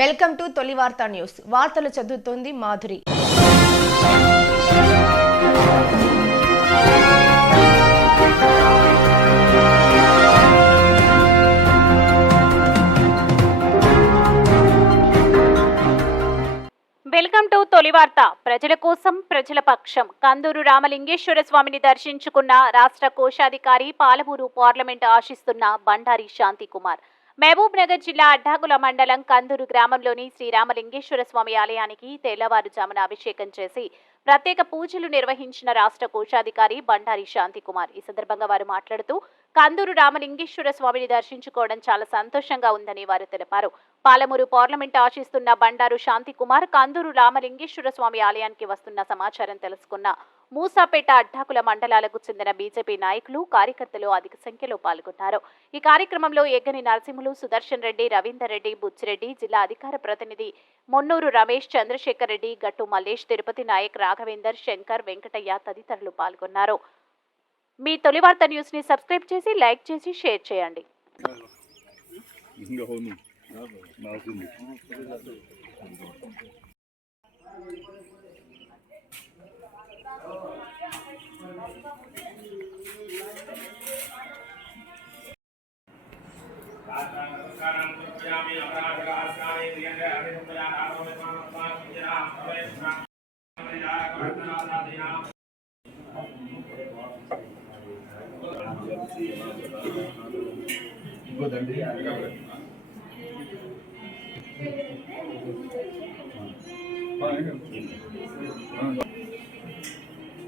Welcome to తొలి వార్తా news. వార్తలు చదువుతోంది మాధురి. వెల్కమ్ టు తొలి వార్త. ప్రజల కోసం ప్రజల పక్షం. కందూరు రామలింగేశ్వర స్వామిని దర్శించుకున్న రాష్ట్ర కోశాధికారి, పాలమూరు పార్లమెంట్ ఆశిస్తున్న బండారి శాంతికుమార్. మహబూబ్ నగర్ జిల్లా అడ్డాగుల మండలం కందూరు గ్రామంలోని శ్రీరామలింగేశ్వర స్వామి ఆలయానికి తెల్లవారుజామున అభిషేకం చేసి ప్రత్యేక పూజలు నిర్వహించిన రాష్ట్ర కోశాధికారి బండారి శాంతికుమార్. ఈ సందర్భంగా వారు మాట్లాడుతూ కందూరు రామలింగేశ్వర స్వామిని దర్శించుకోవడం చాలా సంతోషంగా ఉందని వారు తెలిపారు. పాలమూరు పార్లమెంట్ ఆశిస్తున్న బండారు శాంతికుమార్ కందూరు రామలింగేశ్వర స్వామి ఆలయానికి వస్తున్న సమాచారం తెలుసుకున్న మూసాపేట, అడ్డాకుల మండలాలకు చెందిన బీజేపీ నాయకులు, కార్యకర్తలు అధిక సంఖ్యలో పాల్గొన్నారు. ఈ కార్యక్రమంలో ఎగ్గని నరసింహులు, సుదర్శన్ రెడ్డి, రవీందర్ రెడ్డి, బుచ్చిరెడ్డి, జిల్లా అధికార ప్రతినిధి మొన్నూరు రమేష్, చంద్రశేఖర్ రెడ్డి, గట్టు మల్లేష్, తిరుపతి నాయక్, రాఘవేందర్, శంకర్, వెంకటయ్య తదితరులు పాల్గొన్నారు. మీ తొలి వార్త న్యూస్ ని సబ్స్క్రైబ్ చేసి, లైక్ చేసి, షేర్ చేయండి.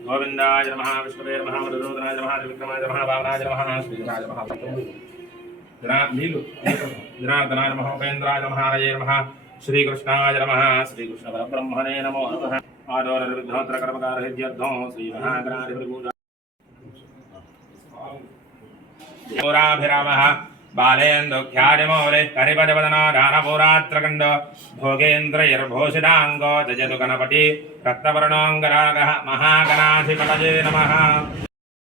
గోవిందాయ నమః, విష్ణువే నమః, మధుసూదనాయ నమః, త్రివిక్రమాయ నమః, వామనాయ నమః, శ్రీరాయ నమః, జనార్దనాయ నమః, ఉపేంద్రాయ నమః, హరయే నమః, శ్రీకృష్ణాయ నమః, శ్రీకృష్ణ పరబ్రహ్మణే నమో నమః. ఆదోర విద్ధాంతర కర్మకార హేద్యర్థం శ్రీ మహాగణాధిపతి పూజా దేవరాభిరామః బాలేందుఖ్యాదిమౌలి కరిపదవదనా దానపూరాత్రకండ భోగేంద్రయర్భూషితాంగో జజతు గణపతి రక్తవర్ణోంగరాగః మహాగణాధిపతయే నమః.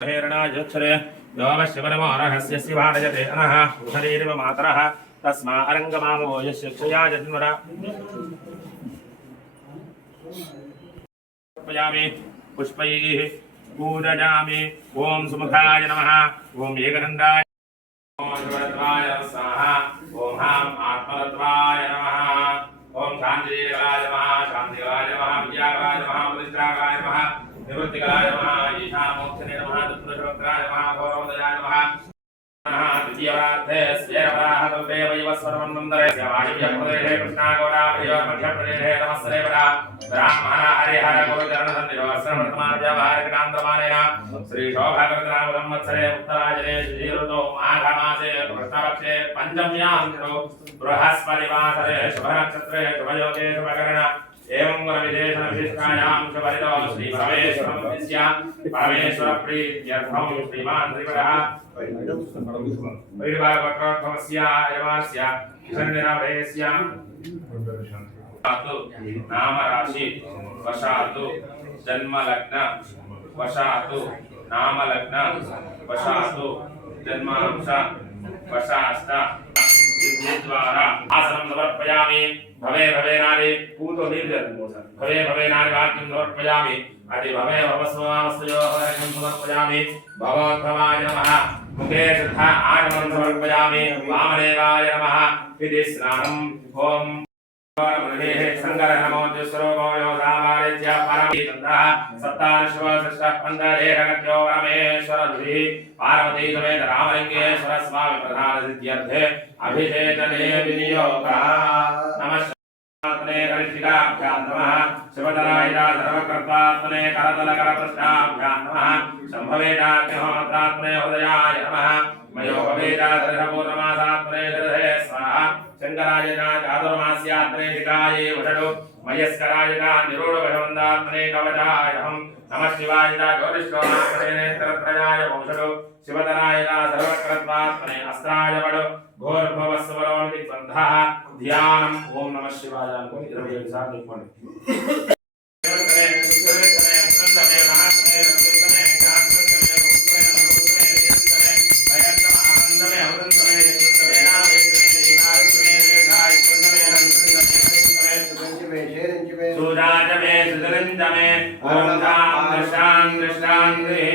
హేరణాయక్షరే దేవశివనమోరహస్య శివాడయతే అనః ఉషరీరివ మాతరః తస్మా అరంగమామో యస్య క్షయా జన్మర పుష్పైః పూజయామి. ఓం సుముఖాయ నమః, ఓం ఏకదండాయ, ఓం శివరత్వాయ స్వాహా, ఓం హాం ఆత్మరత్వాయ నమః, ఓం శాంతిదేవాయ నమః, శాంతిదేవాయ నమః, విద్యాకరాయ నమః, ప్రతిష్టాకరాయ నమః, నివృత్తికరాయ నమః, ఈశామోక్షణే నమః, చతుర్దశవక్రాయ నమః, గౌరవోదయాయ నమః. ద్వితీయవార్ధే స్వేరవరాహకల్పే వైవస్వరమన్వంతరే వాణిజ్యప్రదేశే కృష్ణాగౌడాభ్యో మధ్యప్రదేశే నమస్సరేవర బ్రాహ్మణ హరిహర గురుచరణసన్నిరోస్రమణమానవ్యవహారికాంతమానేన శ్రీ శోభాకృతనామ సంవత్సరే ఉత్తరాయణే శ్రీరుతో మాఘమాసే కృష్ణపక్షే పంచమ్యాం బృహస్పతివాసరే శుభనక్షత్రే శుభయోగే శుభకరణ एवं गुणविशेषण विशिष्टायां शुभरितो श्री परमेश्वरं विद्य परमेश्वर प्रीत्यर्थं श्रीमान् त्रिपुरः वैदिकवक्रोत्तमस्य यमास्य किशन्निरामरेस्य नाम राशि वशातु जन्म लग्न वशातु नाम लग्न वशातु जन्मांश वशास्त द्वारा आसनं समर्पयामि. भवे भवे नारी पूतो भवे भवे नारी वाक्यं समर्पयामि. अति भवे भवस्वामस्तयोः वाक्यं समर्पयामि. भवोद्भवाय नमः. मुखे श्रद्धा आगमनं समर्पयामि. वामदेवाय नमः. इति स्नानम्. ओम संगरहमोज्वस्वरूपो योधावारित्य परमेश्वरः सप्ताश्वसृष्टः पन्द्रहेरगत्यो परमेश्वरधुः पार्वती समेत रामलिंगेश्वर स्वामी प्रधान सिद्ध्यर्थे अभिषेचने विनियोगः. नमस्ते करिष्ठिकाभ्यां नमः. शिवतरायिता सर्वकर्तात्मने करतलकरपृष्ठाभ्यां नमः. शम्भवेदाग्निहोत्रात्मने हृदयाय नमः. मयोगवेदादर्शपूर्णमासात्मने हृदये स्वाहा. शंकरायिता चातुर्मास्यात्मने शिखाये वषडु. मयस्करायिता निरूढभगवन्दात्मने कवचायहम्. नमः शिवायिता गौरिष्ठोमात्मने नेत्रत्रयाय वंशडु. शिवतरायिता सर्वकृत्वात्मने अस्त्राय वडु. घोरभवस्वरोनिति बन्धः ध्यानम्. ओम नमः शिवाय 25 सार्లు చెప్పండి. ఓం ధాం దశాం దశాంగే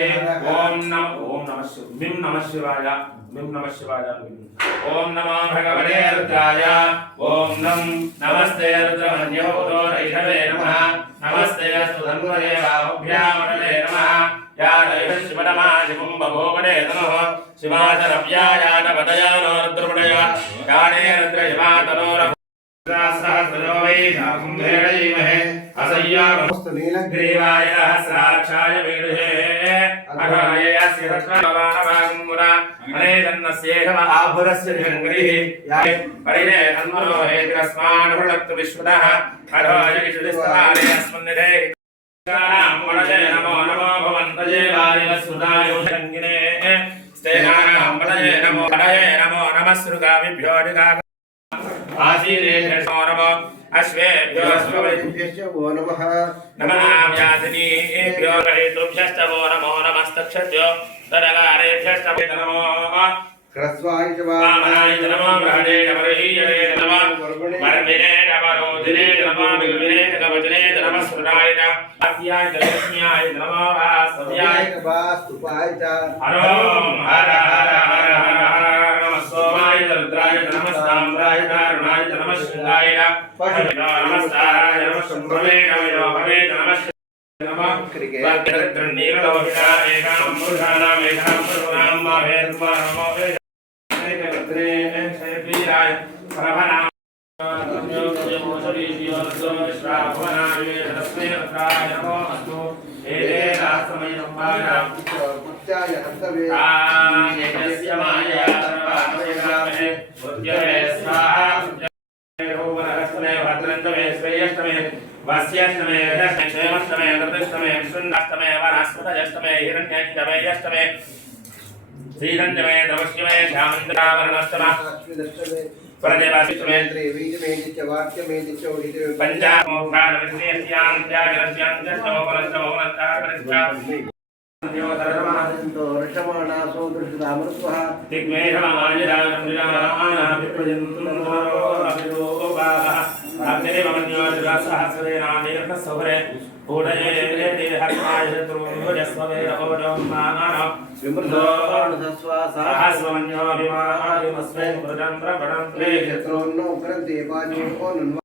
ఓం నమః శివాయ మిం నమః శివాయ ఓం నమో భగవతే రుద్రాయ ఓం నమస్తే రుద్రమన్యోతో రైషవే నమః నమస్తే సుధన్వరే వాభ్యామటలే నమః యా రైషశివనమా శివం బభోవనే నమః శివాచరవ్యాయానపదయానో రుద్రపడయ యానే రుద్ర శివాతనోర గ్రీవాయ సహస్రాక్షాయ వీడుహే అఘాయస్య రత్నవానవాగుమురా అనేజన్నస్యేహ ఆభురస్య శంకరిః పరిణే తన్మనో హేతిరస్మాన్ భృణక్తు విశ్వదః అఘాయ విశ్వదస్థానే అస్మన్నిధే నమో నమో భవంతజే వారివస్సుదాయ శంకినే స్తేనానాం పదయే నమో నమః సృగామిభ్యో దిగా ఆశీరేభ్యో నమో అశ్వేభ్యో స్వవేభ్యో నమః నమః వ్యాసినీభ్యో హేతుభ్యశ్చ వో నమో నమస్తక్షభ్యో తదగారేభ్యశ్చ నమో హ్రస్వాయ చ వామనాయ నమో బ్రహ్మణే నమః నమః పరమినే నమః రోధినే నమః బిల్వినే కవచనే నమః సురాయ అస్యాయ లక్ష్మ్యాయ నమః వాస్తవ్యాయ వాస్తుపాయ చ హరోం హర హర హర హర హర నమః సోమాయ రుద్రాయ నమః సాంబ్రాయ కారుణాయ నమః శృంగాయ నమః నమః శంభవే నమః నమః నమః భక్తిర్నీలలోహితా ఏకాం పురుషానాం ఏకాం పురుషానాం మా వేద్మా నమో వేద్రే క్షేత్రీరాయ ప్రభనా ముత్యాయ హస్తవే వస్యాష్టమే క్షేమష్టమే నృతష్టమే శృంగాష్టమే వనస్పతయష్టమే హిరణ్యష్టమే శ్రీరంజమే ద్రవశ్యమే శ్యామంతరావరణష్టమ ప్రజవాసిష్టమే వీజమేది చ వాక్యమేది చ ఉదితే పంచామోక్షాన విశ్లేష్యాం త్యాగరస్యాం జష్టమోపలష్టమోపలష్టాపరిష్ట తో ఋషమాణాసో దృష్టరామృత్వః దిగ్మేషమాయదానం విరామానాభిప్రజంతురోరభిరోపాః అగ్నిమన్యోజసహస్రేణానేర్కసౌరే పూడయే హర్మాయ శత్రుజస్వవేరవోజం మానః సహస్రమన్యోభిమాదిమస్వే ప్రజంత్ర పడంత్రే శత్రోన్నో ఉగ్రంతే పాజో నన్వ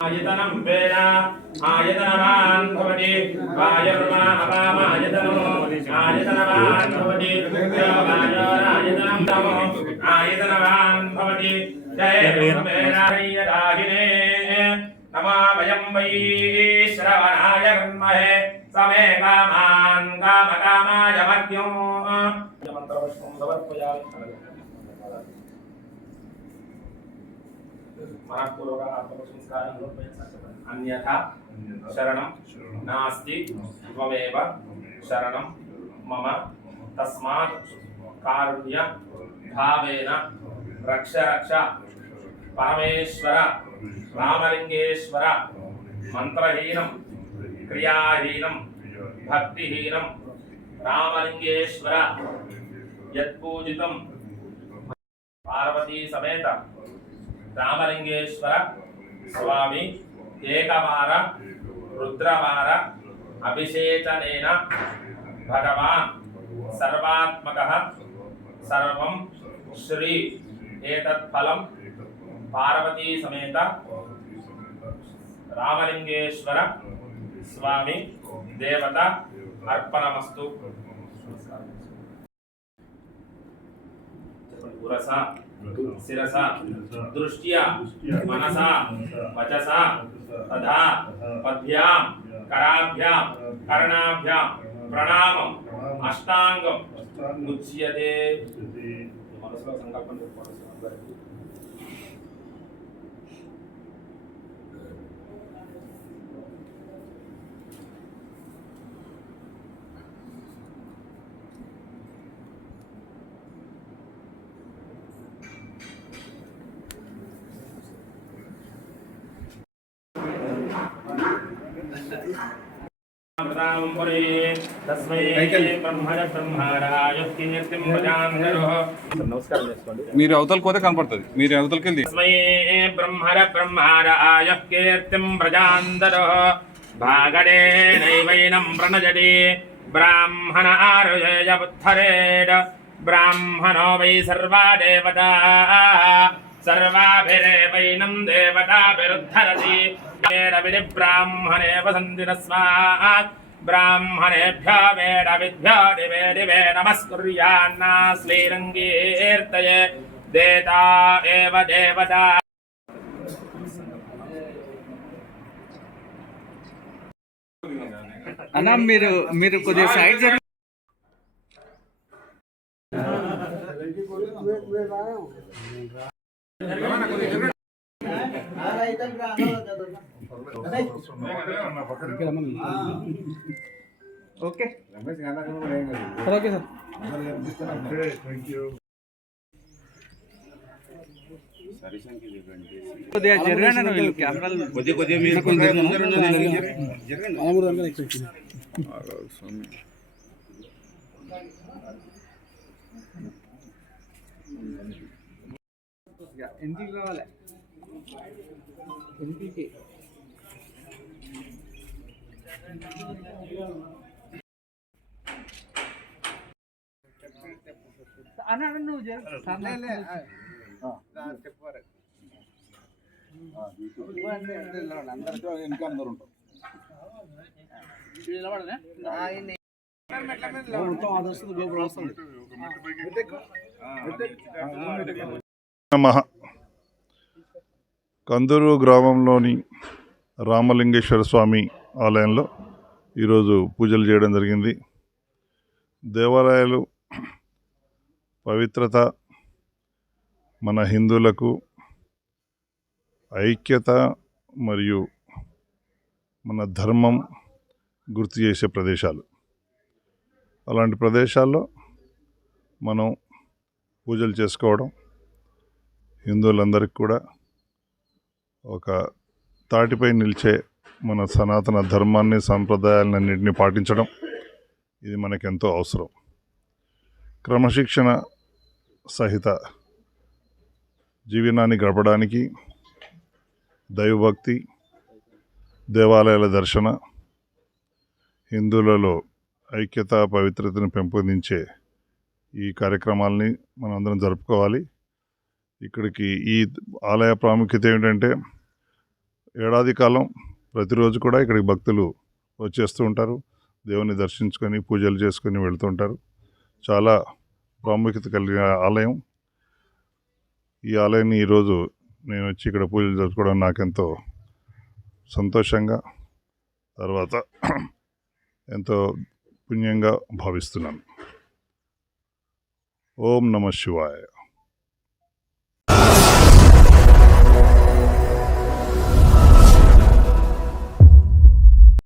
ఆయతనం వేద ఆయతనవాన్ భవతి వాయుర్మా అపామాయతనో ఆయతనవాన్ భవతి వాయోరాయతనం తమో ఆయతనవాన్ భవతి జయ వేదాయదాహినే నమా వయం వై శ్రవణాయ కర్మహే సమే కామాన్ కామకామాయ మధ్యం మంత్రపుష్పం సమర్పయామి మనఃపూర్వక ఆత్మసంస్కారంలో అన్యథా శరణం నాస్తి త్వమేవ శరణం మమ తస్మాత్ కారుణ్య భావేన రక్ష రక్ష పరమేశ్వర రామలింగేశ్వర మంత్రహీనం క్రియాహీనం భక్తిహీనం రామలింగేశ్వర यत्पूजितं पार्वती समेत रामलिंगेश्वर स्वामी एकवार रुद्रवार अभिषेचनेन भगवान् सर्वात्मकः सर्वं श्री एतत्फलं पार्वती समेत रामलिंगेश्वर स्वामी देवता अर्पणमस्तु। पुरसा शिरसा दृष्ट्या मनसा वचसा तथा पद्भ्यां कराभ्यां कर्णाभ्यां प्रणामम् अष्टांगम् उच्यते। मनसो संकल्पं మీరు అవతల కోతే కనపడుతుంది, మీరు అవతలకి వెళ్ళి బ్రహ్మర బ్రహ్మారాయ కీర్తిం ప్రజాందరో భాగడే నైవైనం ప్రణజటి బ్రాహ్మణ ఆరుజయ బుద్ధరేడ బ్రాహ్మణో వై సర్వా దేవతా सर्वाभिरेवैनं देवताभिरुद्धरति वेदविधि ब्राह्मणे वसन्ति तस्मात् ब्राह्मणेभ्यो वेदविद्भ्यो दिवे दिवे नमस्कुर्यान्ना श्रीरङ्गीर्तये देता एव देवता। అన్న మీరు కొద్దిగా సైడ్ జరగండి. ఓకే ఓకే సార్ కొద్దిగా జరగండి వీళ్ళు కెమెరాలు కొద్దిగా మీరు ఇంటికి రావాలి ఇంటికి అన్న నువ్వు చెప్పారు అందరితో ఇంకా అందరు ఉంటారు కందూరు గ్రామంలోని రామలింగేశ్వర స్వామి ఆలయంలో ఈరోజు పూజలు చేయడం జరిగింది. దేవాలయాలు పవిత్రత, మన హిందువులకు ఐక్యత మరియు మన ధర్మం గుర్తు చేసే ప్రదేశాలు. అలాంటి ప్రదేశాల్లో మనం పూజలు చేసుకోవడం హిందువులందరికీ కూడా ఒక తాటిపై నిలిచే మన సనాతన ధర్మాన్ని, సంప్రదాయాలన్నింటినీ పాటించడం ఇది మనకెంతో అవసరం. క్రమశిక్షణ సహిత జీవనాన్ని గడపడానికి దైవభక్తి, దేవాలయాల దర్శన, హిందువులలో ఐక్యత, పవిత్రతను పెంపొందించే ఈ కార్యక్రమాలని మనందరం జరుపుకోవాలి. ఇక్కడికి ఈ ఆలయ ప్రాముఖ్యత ఏమిటంటే ఏడాది కాలం ప్రతిరోజు కూడా ఇక్కడికి భక్తులు వచ్చేస్తూ ఉంటారు. దేవుని దర్శించుకొని పూజలు చేసుకొని వెళ్తూ ఉంటారు. చాలా ప్రాముఖ్యత కలిగిన ఆలయం. ఈ ఆలయాన్ని ఈరోజు నేను వచ్చి ఇక్కడ పూజలు జరుపుకోవడం నాకెంతో సంతోషంగా, తర్వాత ఎంతో పుణ్యంగా భావిస్తున్నాను. ఓం నమః శివాయ.